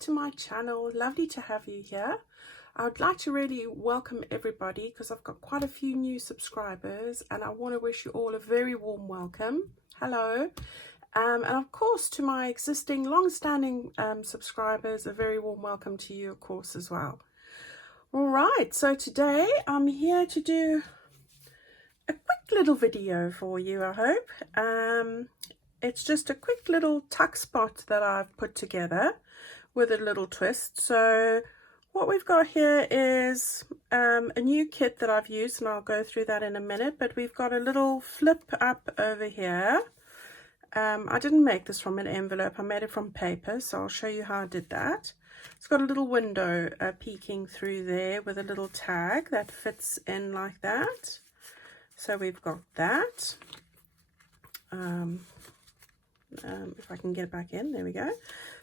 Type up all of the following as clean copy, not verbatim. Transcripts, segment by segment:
to my channel. Lovely to have you here. I would like to really welcome everybody because I've got quite a few new subscribers and I want to wish you all a very warm welcome. Hello. And of course to my existing long-standing subscribers, a very warm welcome to you of course as well. All right, so today I'm here to do a quick little video for you, I hope. It's just a quick little tuck spot that I've put together with a little twist. So what we've got here is a new kit that I've used, and I'll go through that in a minute, but we've got a little flip up over here. I didn't make this from an envelope, I made it from paper, so I'll show you how I did that. It's got a little window peeking through there with a little tag that fits in like that. So we've got that. If I can get back in, there we go.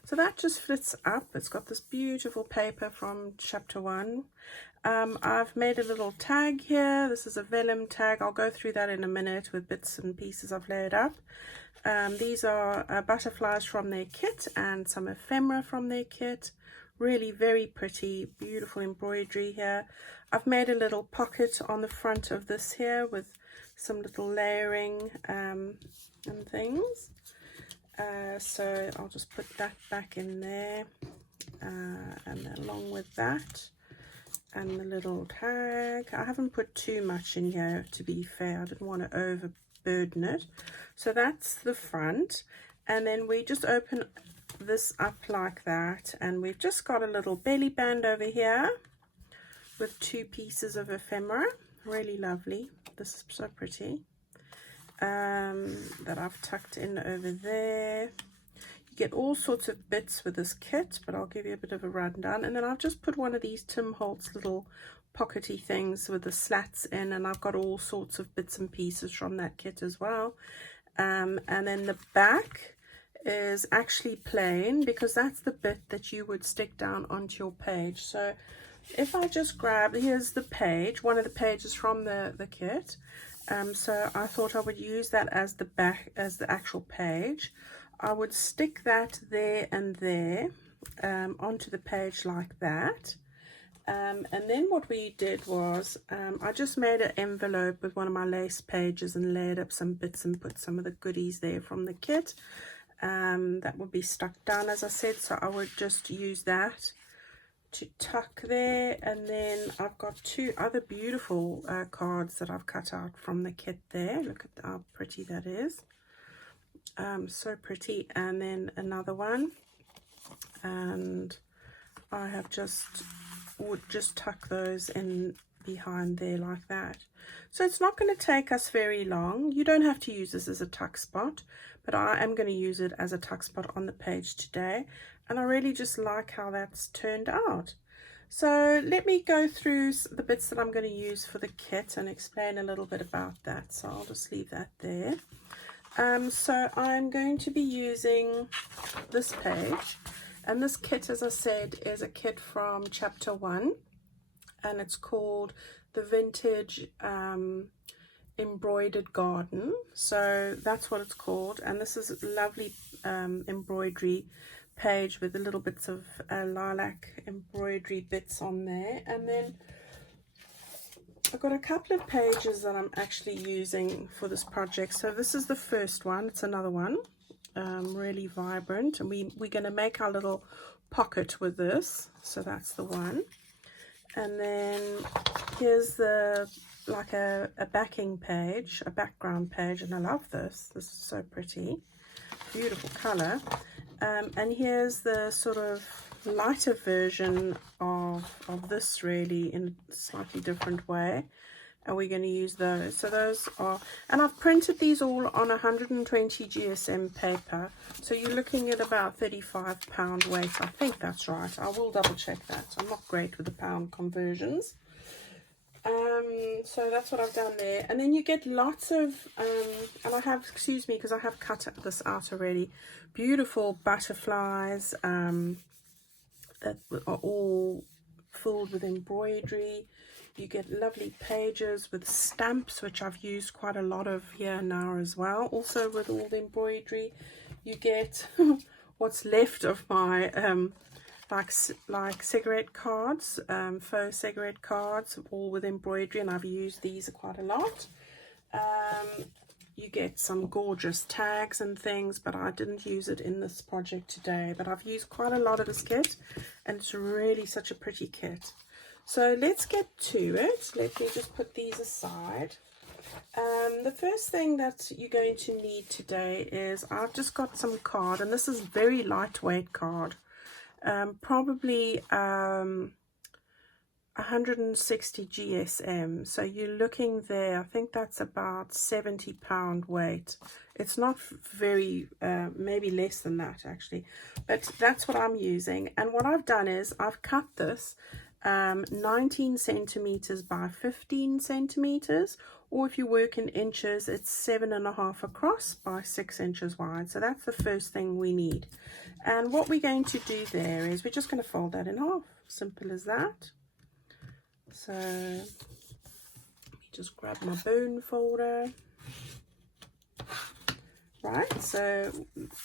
So that just fits up. It's got this beautiful paper from chapter 1. I've made a little tag here. This is a vellum tag. I'll go through that in a minute with bits and pieces I've laid up. These are butterflies from their kit and some ephemera from their kit. Really very pretty, beautiful embroidery here. I've made a little pocket on the front of this here with some little layering and things. So I'll just put that back in there, and along with that and the little tag. I haven't put too much in here, to be fair. I didn't want to overburden it. So that's the front, and then we just open this up like that, and we've just got a little belly band over here with 2 pieces of ephemera. Really lovely. This is so pretty. That I've tucked in over there. You get all sorts of bits with this kit, but I'll give you a bit of a rundown. And then I've just put one of these Tim Holtz little pockety things with the slats in, and I've got all sorts of bits and pieces from that kit as well. And then the back is actually plain because that's the bit that you would stick down onto your page. So if I just grab, here's the page, one of the pages from the kit. So I thought I would use that as the back, as the actual page. I would stick that there and there onto the page like that. And then what we did was I just made an envelope with one of my lace pages and laid up some bits and put some of the goodies there from the kit. That would be stuck down, as I said, so I would just use that to tuck there. And then I've got 2 other beautiful cards that I've cut out from the kit there. Look at how pretty that is. So pretty. And then another one, and I have would just tuck those in behind there like that. So it's not going to take us very long. You don't have to use this as a tuck spot, but I am going to use it as a tuck spot on the page today, and I really just like how that's turned out. So let me go through the bits that I'm going to use for the kit and explain a little bit about that. So I'll just leave that there. So I'm going to be using this page, and this kit, as I said, is a kit from chapter 1, and it's called the Vintage Embroidered Garden. So that's what it's called, and this is a lovely embroidery page with the little bits of lilac embroidery bits on there. And then I've got a couple of pages that I'm actually using for this project. So this is the first one. It's another one, really vibrant, and we're going to make our little pocket with this. So that's the one. And then here's the like a backing page, a background page, and I love this. This is so pretty, beautiful color. And here's the sort of lighter version of this, really in a slightly different way, and we're going to use those. So those are, and I've printed these all on 120 GSM paper, so you're looking at about 35 pound weight. I think that's right. I will double check that. I'm not great with the pound conversions. So that's what I've done there. And then you get lots of and I have, excuse me, because I have cut this out already, beautiful butterflies that are all filled with embroidery. You get lovely pages with stamps, which I've used quite a lot of here now as well, also with all the embroidery. You get what's left of my like cigarette cards, faux cigarette cards, all with embroidery, and I've used these quite a lot. You get some gorgeous tags and things, but I didn't use it in this project today. But I've used quite a lot of this kit, and it's really such a pretty kit. So let's get to it. Let me just put these aside. The first thing that you're going to need today is I've just got some card, and this is very lightweight card, probably 160 GSM. So you're looking there, I think that's about 70-pound weight. It's not very, maybe less than that actually, but that's what I'm using. And what I've done is I've cut this 19 centimeters by 15 centimeters, or if you work in inches, it's 7.5 across by 6 inches wide. So that's the first thing we need. And what we're going to do there is we're just going to fold that in half. Simple as that. So let me just grab my bone folder. Right, so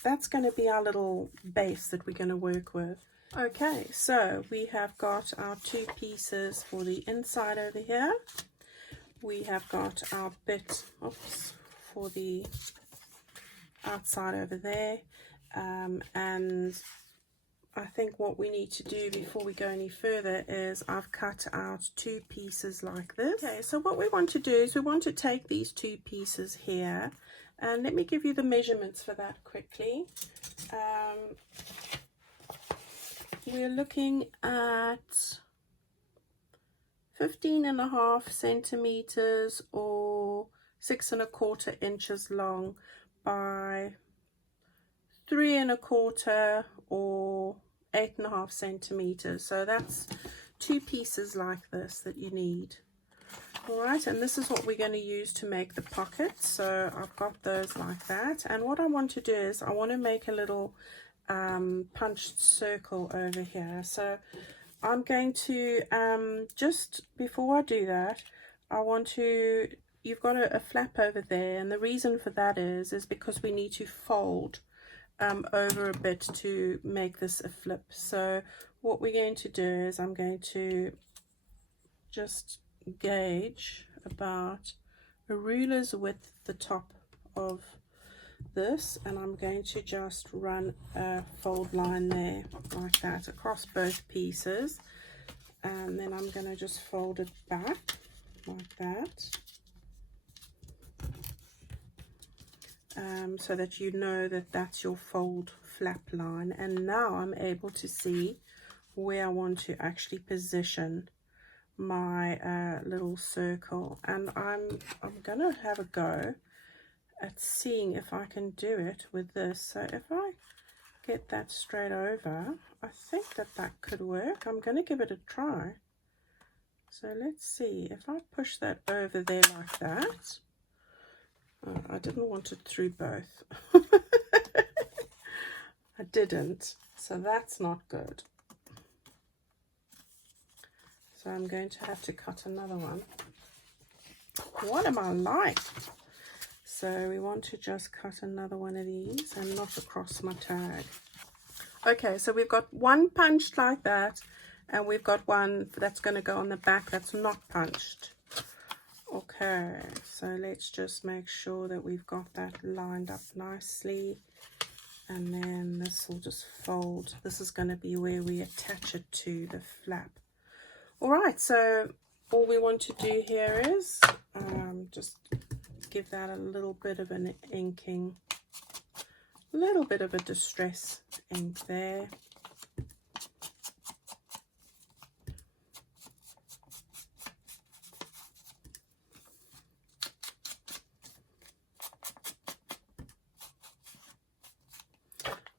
that's going to be our little base that we're going to work with. Okay, so we have got our 2 pieces for the inside over here. We have got our bit, oops, for the outside over there. And I think what we need to do before we go any further is I've cut out 2 pieces like this. Okay, so what we want to do is we want to take these 2 pieces here, and let me give you the measurements for that quickly. We're looking at 15.5 centimeters or 6.25 inches long by 3.25 or 8.5 centimeters. So that's 2 pieces like this that you need. All right, and this is what we're going to use to make the pockets. So I've got those like that, and what I want to do is I want to make a little punched circle over here. So I'm going to just before I do that, I want to, you've got a flap over there, and the reason for that is because we need to fold over a bit to make this a flip. So what we're going to do is I'm going to just gauge about a ruler's width the top of this, and I'm going to just run a fold line there like that across both pieces, and then I'm going to just fold it back like that, so that you know that that's your fold flap line. And now I'm able to see where I want to actually position my little circle, and I'm gonna have a go at seeing if I can do it with this. So if I get that straight over, I think that could work. I'm going to give it a try. So let's see if I push that over there like that. Oh, I didn't want it through both. I didn't, so that's not good. So I'm going to have to cut another one. What am I like? So we want to just cut another one of these and not across my tag. Okay, so we've got one punched like that, and we've got one that's going to go on the back that's not punched. Okay, so let's just make sure that we've got that lined up nicely, and then this will just fold. This is going to be where we attach it to the flap. All right, so all we want to do here is just give that a little bit of an inking, a little bit of a distress ink there.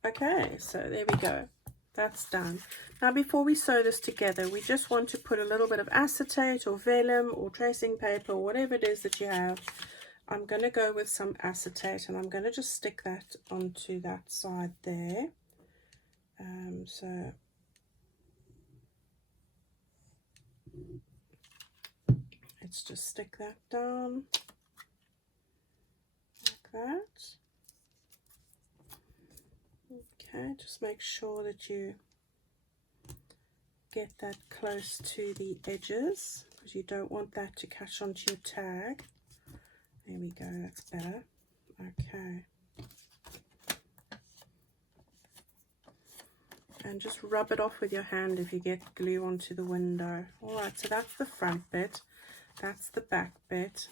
Okay, so there we go. That's done. Now before we sew this together, we just want to put a little bit of acetate or vellum or tracing paper or whatever it is that you have. I'm going to go with some acetate, and I'm going to just stick that onto that side there. So let's just stick that down like that. Okay, just make sure that you get that close to the edges because you don't want that to catch onto your tag. There we go, that's better. Okay. And just rub it off with your hand if you get glue onto the window. Alright, so that's the front bit, that's the back bit,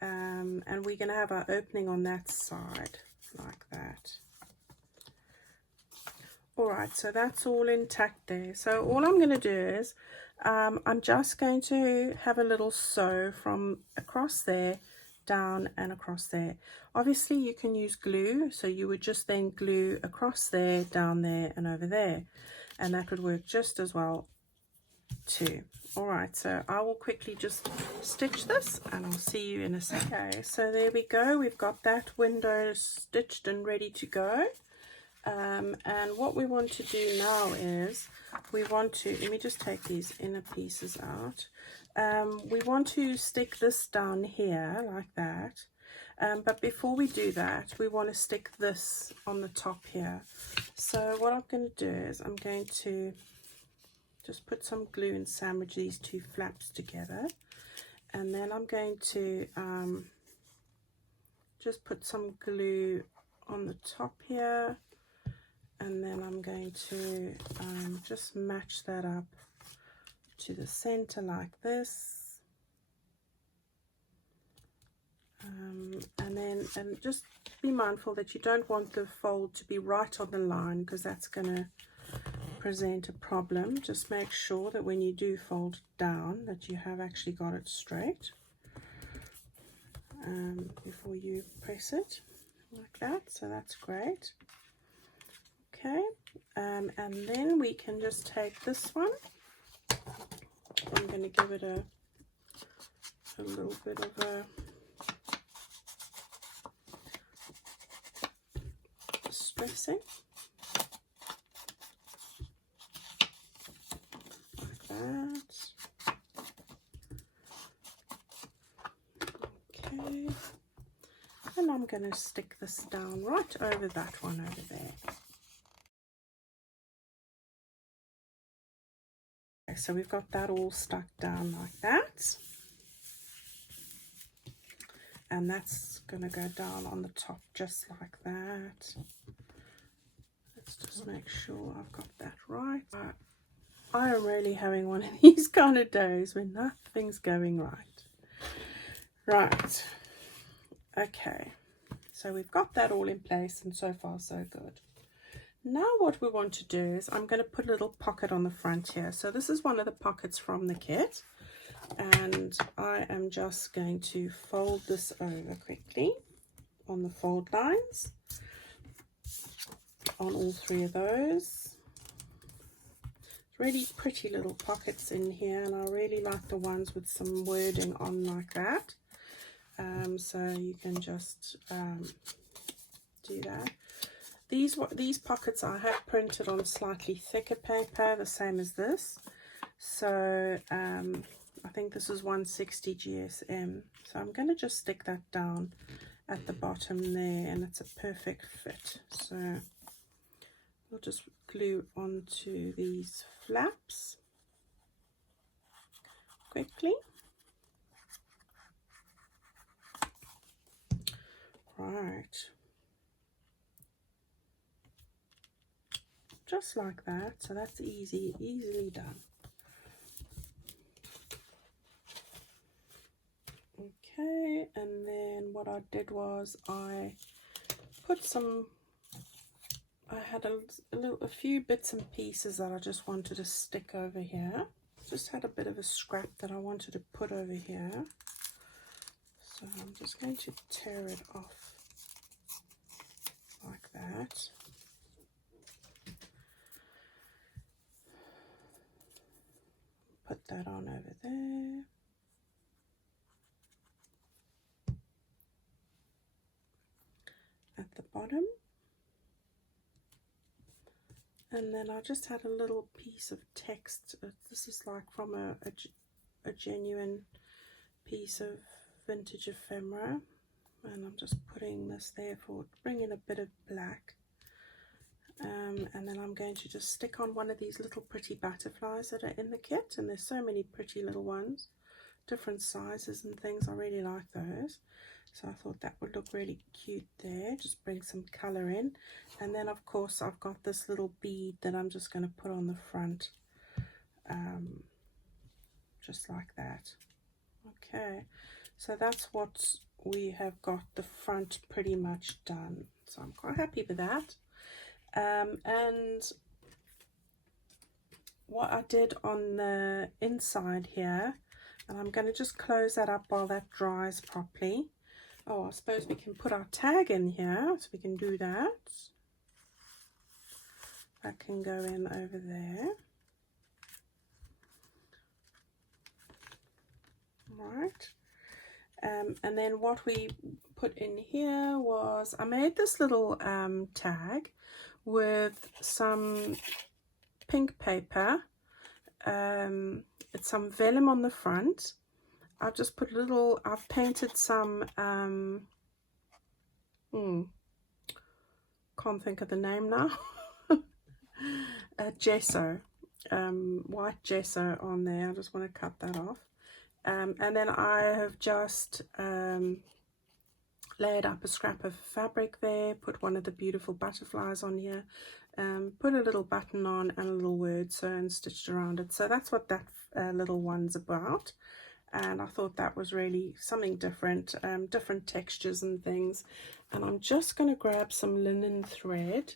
and we're going to have our opening on that side like that. Alright, so that's all intact there. So all I'm going to do is I'm just going to have a little sew from across there down and across there. Obviously you can use glue, so you would just then glue across there, down there and over there, and that would work just as well too. Alright, so I will quickly just stitch this and I'll see you in a second. Okay, so there we go, we've got that window stitched and ready to go. And what we want to do now is we want to, let me just take these inner pieces out. We want to stick this down here like that, but before we do that we want to stick this on the top here. So what I'm going to do is I'm going to just put some glue and sandwich these two flaps together, and then I'm going to just put some glue on the top here, and then I'm going to just match that up to the center like this, and just be mindful that you don't want the fold to be right on the line because that's going to present a problem. Just make sure that when you do fold it down that you have actually got it straight before you press it like that. So that's great. Okay, and then we can just take this one. I'm going to give it a little bit of a stressing like that. Okay, and I'm going to stick this down right over that one over there. So we've got that all stuck down like that, and that's going to go down on the top just like that. Let's just make sure I've got that right. I am really having one of these kind of days when nothing's going right. Right, okay, so we've got that all in place and so far so good. Now what we want to do is I'm going to put a little pocket on the front here. So this is one of the pockets from the kit, and I am just going to fold this over quickly on the fold lines on all three of those. Really pretty little pockets in here, and I really like the ones with some wording on like that. So you can just do that. These pockets I have printed on slightly thicker paper, the same as this. So I think this is 160 GSM. So I'm going to just stick that down at the bottom there, and it's a perfect fit. So we'll just glue onto these flaps quickly. Right. Just like that. So that's easily done. Okay, and then what I did was I put some, I had a few bits and pieces that I just wanted to stick over here. Just had a bit of a scrap that I wanted to put over here. So I'm just going to tear it off like that. Put that on over there. At the bottom. And then I just had a little piece of text. This is like from a genuine piece of vintage ephemera, and I'm just putting this there for bringing a bit of black And then I'm going to just stick on one of these little pretty butterflies that are in the kit, and there's so many pretty little ones, different sizes and things. I really like those, so I thought that would look really cute there. Just bring some color in, and then of course I've got this little bead that I'm just going to put on the front, just like that. Okay, so that's what we have got the front pretty much done, so I'm quite happy with that. And what I did on the inside here, and I'm going to just close that up while that dries properly. Oh, I suppose we can put our tag in here, so we can do that. That can go in over there. Right. And then what we put in here was, I made this little tag with some pink paper, it's some vellum on the front. I've just put a little, I've painted some can't think of the name now. Gesso, white gesso on there. I just want to cut that off. And then I have just laid up a scrap of fabric there, put one of the beautiful butterflies on here, put a little button on and a little word and stitched around it. So that's what that little one's about, and I thought that was really something different, different textures and things. And I'm just going to grab some linen thread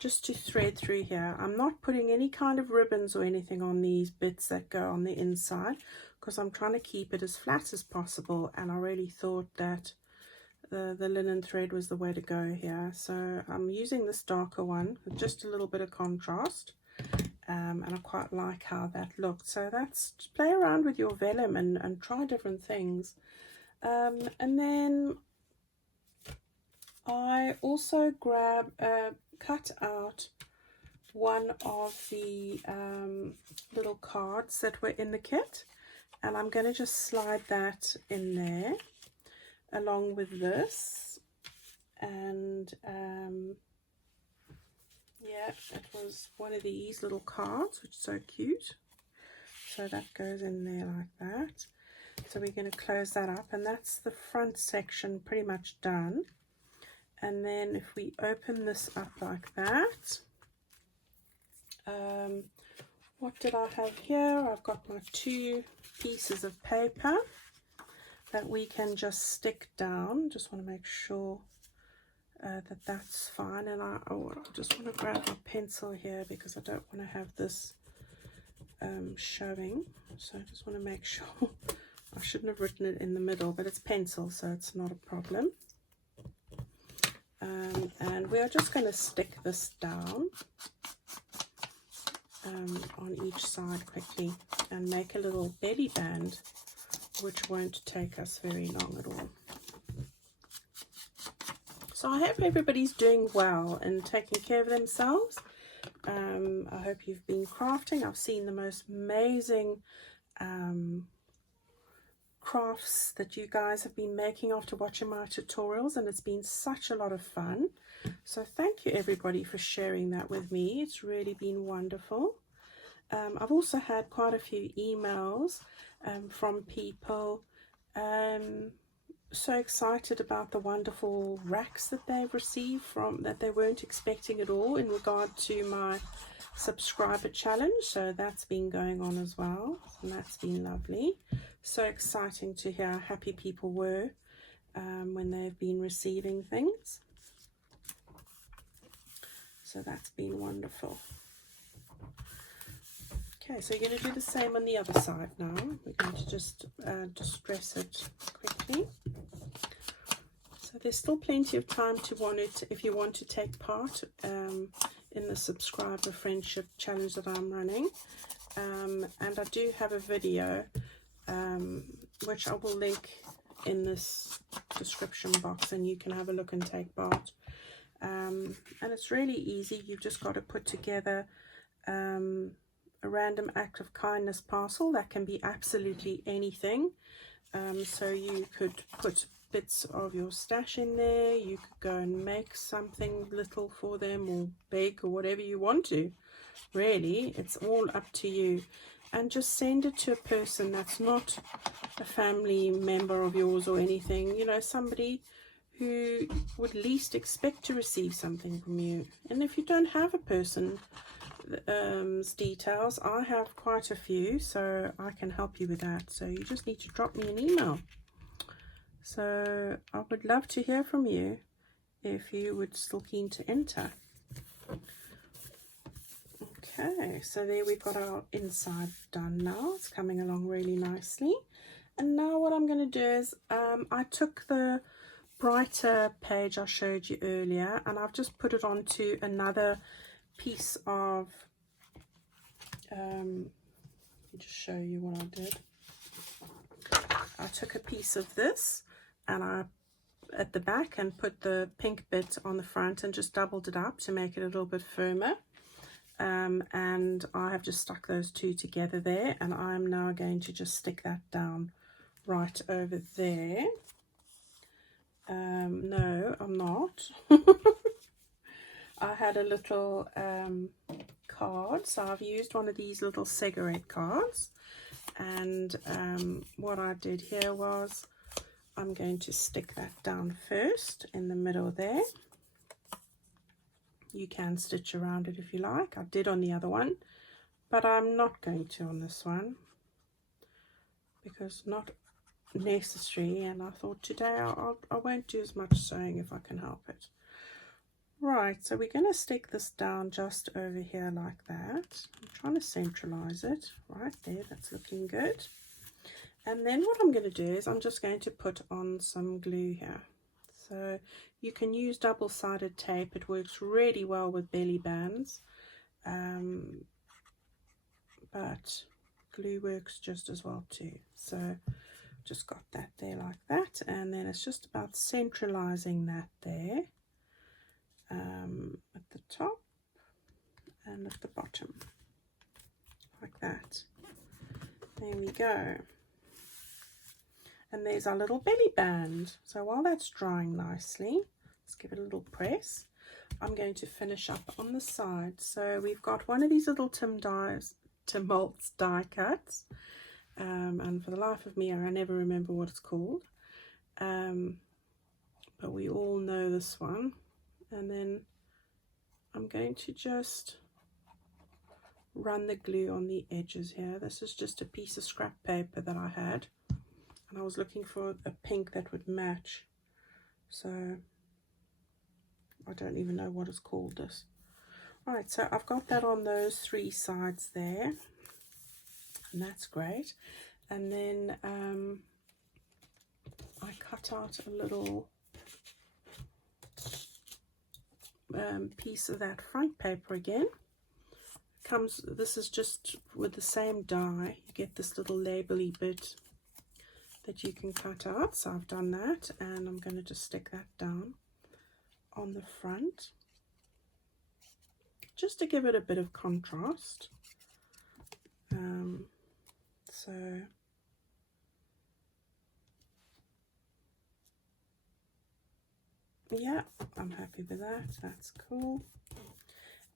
just to thread through here. I'm not putting any kind of ribbons or anything on these bits that go on the inside, because I'm trying to keep it as flat as possible, and I really thought that the linen thread was the way to go here. So I'm using this darker one with just a little bit of contrast, and I quite like how that looked. So that's, just play around with your vellum and try different things. And then I also cut out one of the little cards that were in the kit, and I'm going to just slide that in there along with this. And yeah, it was one of these little cards, which is so cute. So that goes in there like that. So we're going to close that up, and that's the front section pretty much done. And then if we open this up like that, what did I have here? I've got my 2 pieces of paper that we can just stick down. Just want to make sure that that's fine. And I just want to grab my pencil here because I don't want to have this showing. So I just want to make sure. I shouldn't have written it in the middle, but it's pencil, so it's not a problem. And we are just going to stick this down on each side quickly and make a little belly band, which won't take us very long at all. So I hope everybody's doing well and taking care of themselves. I hope you've been crafting. I've seen the most amazing crafts that you guys have been making after watching my tutorials, and it's been such a lot of fun. So thank you everybody for sharing that with me. It's really been wonderful. I've also had quite a few emails from people so excited about the wonderful racks that they've received that they weren't expecting at all in regard to my subscriber challenge. So that's been going on as well, and that's been lovely. So exciting to hear how happy people were when they've been receiving things. So that's been wonderful. Okay, so you're going to do the same on the other side now. We're going to just distress it quickly. So there's still plenty of time if you want to take part in the subscriber friendship challenge that I'm running. And I do have a video which I will link in this description box, and you can have a look and take part. And it's really easy. You've just got to put together a random act of kindness parcel that can be absolutely anything. So you could put bits of your stash in there. You could go and make something little for them, or bake, or whatever you want to. Really, it's all up to you. And just send it to a person that's not a family member of yours or anything, you know, somebody who would least expect to receive something from you. And if you don't have a person's details, I have quite a few, so I can help you with that. So you just need to drop me an email. So I would love to hear from you if you would still keen to enter. Okay, so there we've got our inside done now. It's coming along really nicely. And now what I'm going to do is I took the brighter page I showed you earlier, and I've just put it onto another piece of let me just show you what I did. I took a piece of this and I at the back and put the pink bit on the front and just doubled it up to make it a little bit firmer, and I have just stuck those two together there, and I'm now going to just stick that down right over there. No, I'm not. I had a little card, so I've used one of these little cigarette cards, and what I did here was I'm going to stick that down first in the middle there. You can stitch around it if you like. I did on the other one, but I'm not going to on this one because not necessary, and I thought today I won't do as much sewing if I can help it. Right, so we're going to stick this down just over here like that. I'm trying to centralize it right there. That's looking good. And then what I'm going to do is I'm just going to put on some glue here. So you can use double-sided tape. It works really well with belly bands, but glue works just as well too. So just got that there like that, and then it's just about centralizing that there at the top and at the bottom like that. There we go. And there's our little belly band. So while that's drying nicely, let's give it a little press. I'm going to finish up on the side. So we've got one of these little Tim Holtz die cuts, and for the life of me I never remember what it's called, but we all know this one. And then I'm going to just run the glue on the edges here. This is just a piece of scrap paper that I had, and I was looking for a pink that would match, so I don't even know what it's called this. Alright, so I've got that on those three sides there, and that's great. And then I cut out a little piece of that front paper again. This is just with the same die. You get this little label-y bit that you can cut out, so I've done that, and I'm going to just stick that down on the front just to give it a bit of contrast. So yeah, I'm happy with that. That's cool.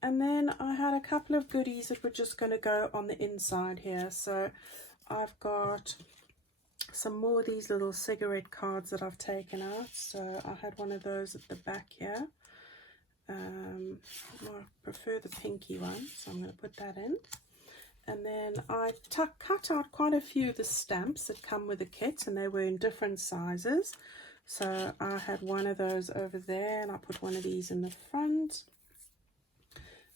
And then I had a couple of goodies that were just going to go on the inside here. So I've got some more of these little cigarette cards that I've taken out. So I had one of those at the back here. I prefer the pinky one, so I'm going to put that in. And then I cut out quite a few of the stamps that come with the kit, and they were in different sizes. So I had one of those over there, and I put one of these in the front.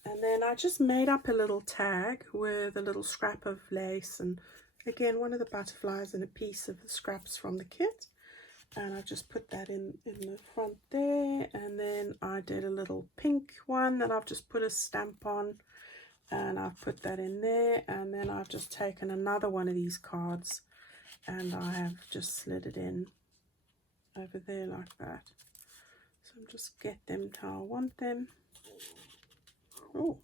And then I just made up a little tag with a little scrap of lace, and again one of the butterflies and a piece of the scraps from the kit. And I just put that in the front there. And then I did a little pink one that I've just put a stamp on, and I've put that in there. And then I've just taken another one of these cards and I have just slid it in over there like that. So I'll just get them how I want them. Oh,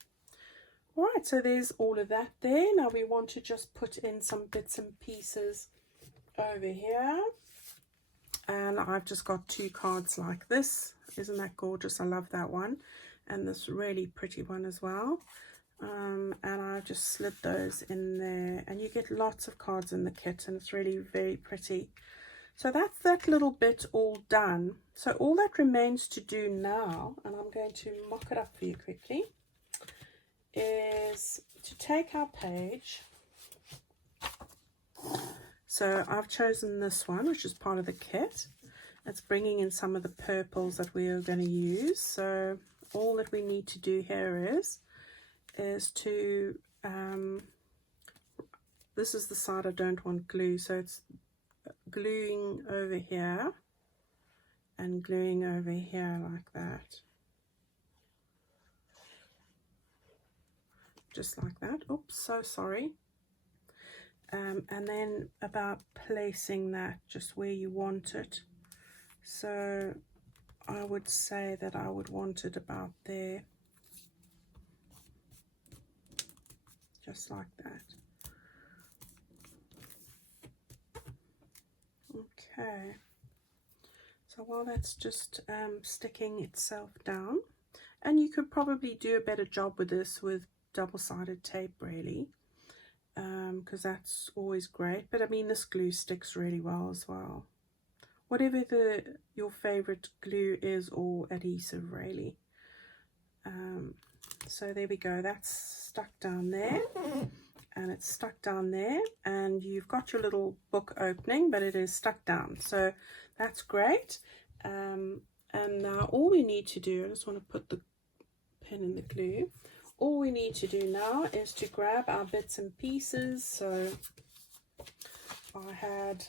all right, so there's all of that there. Now we want to just put in some bits and pieces over here. And I've just got 2 cards like this. Isn't that gorgeous? I love that one. And this really pretty one as well. And I've just slid those in there. And you get lots of cards in the kit, and it's really very pretty. So that's that little bit all done. So all that remains to do now, and I'm going to mock it up for you quickly, is to take our page. So I've chosen this one, which is part of the kit. It's bringing in some of the purples that we are going to use. So all that we need to do here is to, this is the side I don't want glue. So it's gluing over here and gluing over here like that. Just like that. Oops, so sorry. And then about placing that just where you want it. So I would say that I would want it about there. Just like that. Okay. So while that's just sticking itself down, and you could probably do a better job with this with double-sided tape really. Because that's always great, but I mean this glue sticks really well as well, whatever your favorite glue is or adhesive really. So there we go, that's stuck down there, and it's stuck down there, and you've got your little book opening, but it is stuck down, so that's great. And now all we need to do, I just want to put the pin in the glue. All we need to do now is to grab our bits and pieces. So I had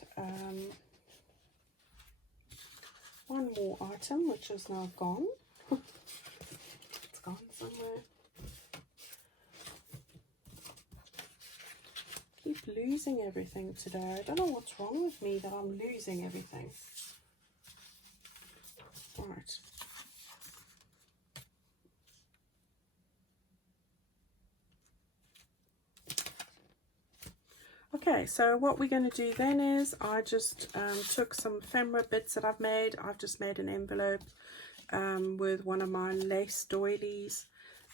one more item which is now gone. It's gone somewhere. Keep losing everything today. I don't know what's wrong with me that I'm losing everything. Right. Okay, so what we're going to do then is I just took some ephemera bits that I've made. I've just made an envelope with one of my lace doilies,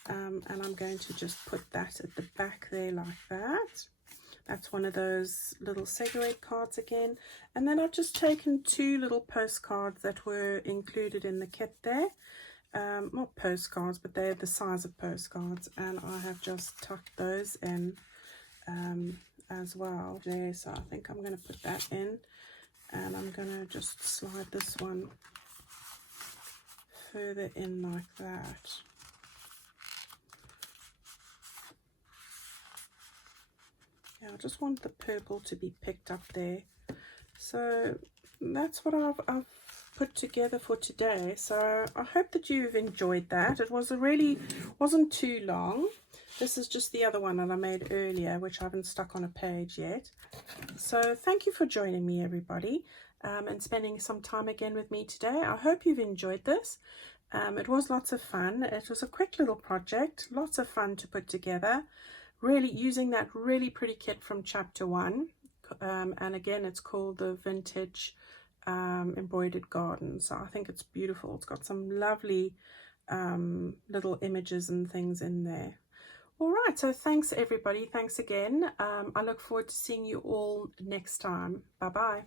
and I'm going to just put that at the back there like that. That's one of those little cigarette cards again. And then I've just taken 2 little postcards that were included in the kit there. Not postcards, but they're the size of postcards, and I have just tucked those in as well there. So I think I'm going to put that in, and I'm going to just slide this one further in like that. Yeah, I just want the purple to be picked up there. So that's what I've put together for today. So I hope that you've enjoyed that. It wasn't too long. This is just the other one that I made earlier, which I haven't stuck on a page yet. So thank you for joining me, everybody, and spending some time again with me today. I hope you've enjoyed this. It was lots of fun. It was a quick little project, lots of fun to put together. Really using that really pretty kit from chapter 1. And again, it's called the Vintage Embroidered Garden. So I think it's beautiful. It's got some lovely little images and things in there. All right, so thanks everybody. Thanks again. I look forward to seeing you all next time. Bye-bye.